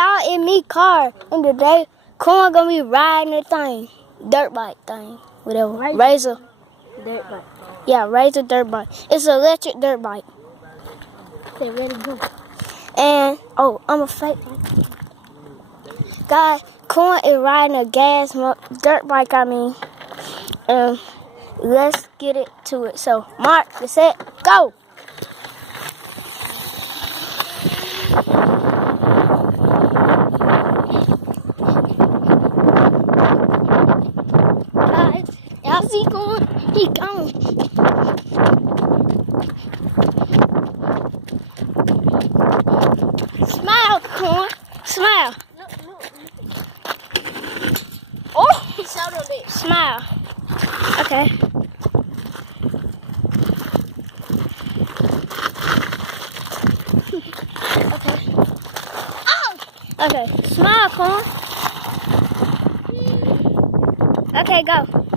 y'all in me car. And today, Corn gonna be riding the thing. Dirt bike thing. Whatever. Razor. Dirt bike. Yeah, Razor dirt bike. It's an electric dirt bike. Okay, ready to go. And, oh, I'm a fake one. Guys, Corn is riding a dirt bike, And let's get it to it. So, mark, get set, go! Guys, y'all see Corn? He gone. Smile, Corn. Smile. Oh! He shouted it. Smile. Okay. Okay. Oh! Okay. Smile, Corn. Okay, go.